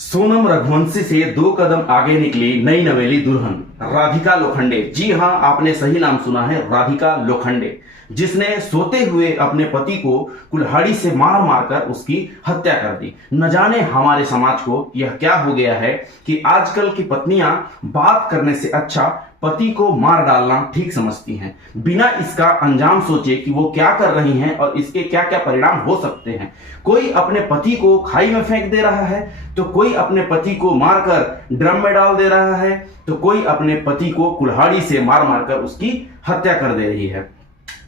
सोनम रघुवंशी से 2 कदम आगे निकली नई नवेली दुल्हन राधिका लोखंडे। जी हां, आपने सही नाम सुना है, राधिका लोखंडे, जिसने सोते हुए अपने पति को कुल्हाड़ी से मार मारकर उसकी हत्या कर दी। न जाने हमारे समाज को यह क्या हो गया है कि आजकल की पत्नियां बात करने से अच्छा पति को मार डालना ठीक समझती हैं, बिना इसका अंजाम सोचे कि वो क्या कर रही हैं और इसके क्या क्या परिणाम हो सकते हैं। कोई अपने पति को खाई में फेंक दे रहा है, तो कोई अपने पति को मारकर ड्रम में डाल दे रहा है, तो कोई अपने पति को कुल्हाड़ी से मार मारकर उसकी हत्या कर दे रही है।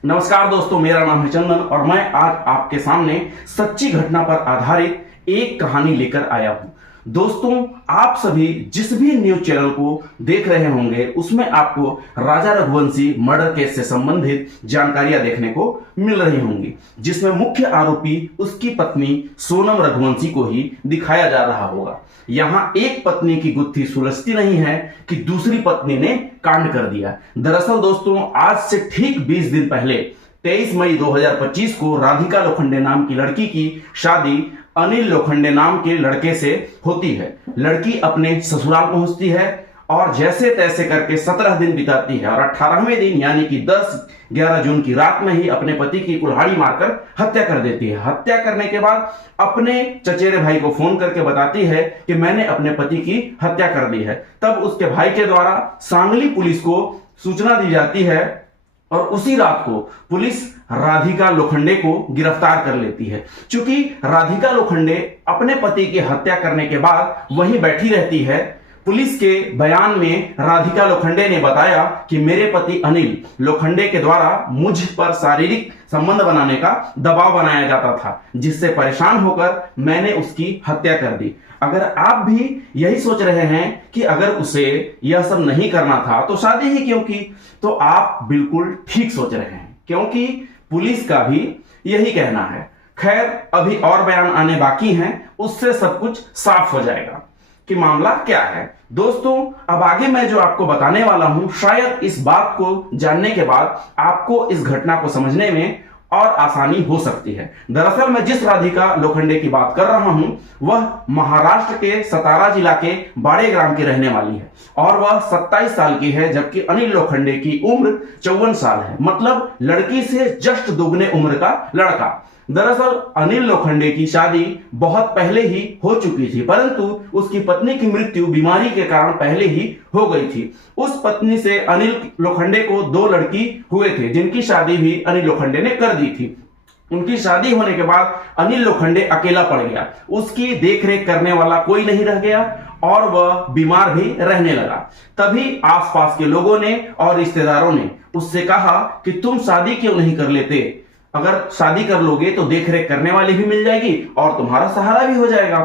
नमस्कार दोस्तों, मेरा नाम है चंदन और मैं आज आपके सामने सच्ची घटना पर आधारित एक कहानी लेकर आया हूं। दोस्तों, आप सभी जिस भी न्यूज चैनल को देख रहे होंगे उसमें आपको राजा रघुवंशी मर्डर केस से संबंधित जानकारियां देखने को मिल रही होंगी, जिसमें मुख्य आरोपी उसकी पत्नी सोनम रघुवंशी को ही दिखाया जा रहा होगा। यहां एक पत्नी की गुत्थी सुलझती नहीं है कि दूसरी पत्नी ने कांड कर दिया। दरअसल दोस्तों, आज से ठीक 20 दिन पहले 23 मई 2025 को राधिका लोखंडे नाम की लड़की की शादी अनिल लोखंडे नाम के लड़के से होती है। लड़की अपने ससुराल पहुंचती है और जैसे तैसे करके 17 दिन बिताती है और 18वें दिन यानी कि 10-11 जून की रात में ही अपने पति की कुल्हाड़ी मारकर हत्या कर देती है। हत्या करने के बाद अपने चचेरे भाई को फोन करके बताती है कि मैंने अपने पति की हत्या कर दी है। तब उसके भाई के द्वारा सांगली पुलिस को सूचना दी जाती है और उसी रात को पुलिस राधिका लोखंडे को गिरफ्तार कर लेती है। चूंकि राधिका लोखंडे अपने पति की हत्या करने के बाद वहीं बैठी रहती है, पुलिस के बयान में राधिका लोखंडे ने बताया कि मेरे पति अनिल लोखंडे के द्वारा मुझ पर शारीरिक संबंध बनाने का दबाव बनाया जाता था, जिससे परेशान होकर मैंने उसकी हत्या कर दी। अगर आप भी यही सोच रहे हैं कि अगर उसे यह सब नहीं करना था तो शादी ही क्यों की, तो आप बिल्कुल ठीक सोच रहे हैं, क्योंकि पुलिस का भी यही कहना है। खैर, अभी और बयान आने बाकी हैं, उससे सब कुछ साफ हो जाएगा कि मामला क्या है। दोस्तों, अब आगे मैं जो आपको बताने वाला हूं, शायद इस बात को जानने के बाद आपको इस घटना को समझने में और आसानी हो सकती है। दरअसल मैं जिस राधिका लोखंडे की बात कर रहा हूं वह महाराष्ट्र के सतारा जिला के बाड़े ग्राम की रहने वाली है और वह 27 साल की है, जबकि अनिल लोखंडे की उम्र 54 साल है, मतलब लड़की से जस्ट दोगुने उम्र का लड़का। दरअसल अनिल लोखंडे की शादी बहुत पहले ही हो चुकी थी, परंतु उसकी पत्नी की मृत्यु बीमारी के कारण पहले ही हो गई थी। उस पत्नी से अनिल लोखंडे को 2 लड़की हुए थे, जिनकी शादी भी अनिल लोखंडे ने कर दी थी। उनकी शादी होने के बाद अनिल लोखंडे अकेला पड़ गया, उसकी देखरेख करने वाला कोई नहीं रह गया और वह बीमार भी रहने लगा। तभी आसपास के लोगों ने और रिश्तेदारों ने उससे कहा कि तुम शादी क्यों नहीं कर लेते, अगर शादी कर लोगे तो देखरेख करने वाली भी मिल जाएगी और तुम्हारा सहारा भी हो जाएगा।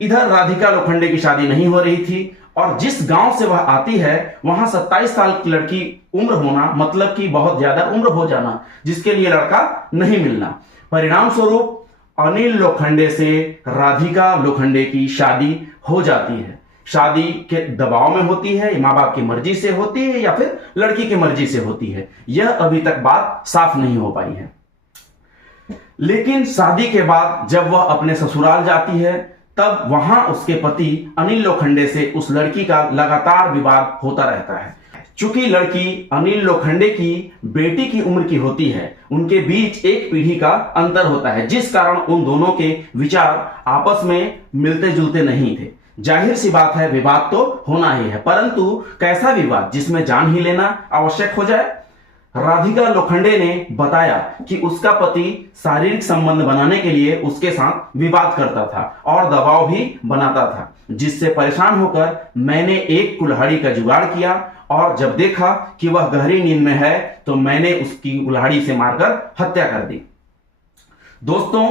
इधर राधिका लोखंडे की शादी नहीं हो रही थी और जिस गांव से वह आती है वहां 27 साल की लड़की उम्र होना मतलब कि बहुत ज्यादा उम्र हो जाना, जिसके लिए लड़का नहीं मिलना। परिणाम स्वरूप अनिल लोखंडे से राधिका लोखंडे की शादी हो जाती है। शादी के दबाव में होती है, माँ बाप की मर्जी से होती है या फिर लड़की की मर्जी से होती है, यह अभी तक बात साफ नहीं हो पाई है। लेकिन शादी के बाद जब वह अपने ससुराल जाती है तब वहां उसके पति अनिल लोखंडे से उस लड़की का लगातार विवाद होता रहता है। चूंकि लड़की अनिल लोखंडे की बेटी की उम्र की होती है, उनके बीच एक पीढ़ी का अंतर होता है, जिस कारण उन दोनों के विचार आपस में मिलते जुलते नहीं थे। जाहिर सी बात है, विवाद तो होना ही है, परंतु कैसा विवाद जिसमें जान ही लेना आवश्यक हो जाए। राधिका लोखंडे ने बताया कि उसका पति शारीरिक संबंध बनाने के लिए उसके साथ विवाद करता था और दबाव भी बनाता था, जिससे परेशान होकर मैंने एक कुल्हाड़ी का जुगाड़ किया और जब देखा कि वह गहरी नींद में है तो मैंने उसकी कुल्हाड़ी से मारकर हत्या कर दी। दोस्तों,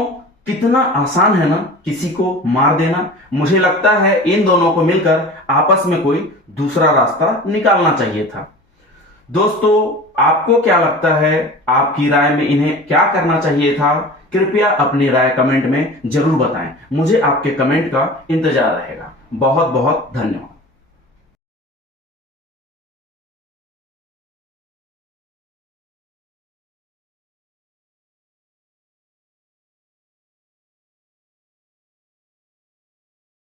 कितना आसान है ना किसी को मार देना। मुझे लगता है इन दोनों को मिलकर आपस में कोई दूसरा रास्ता निकालना चाहिए था। दोस्तों, आपको क्या लगता है, आपकी राय में इन्हें क्या करना चाहिए था? कृपया अपनी राय कमेंट में जरूर बताएं। मुझे आपके कमेंट का इंतजार रहेगा। बहुत बहुत धन्यवाद।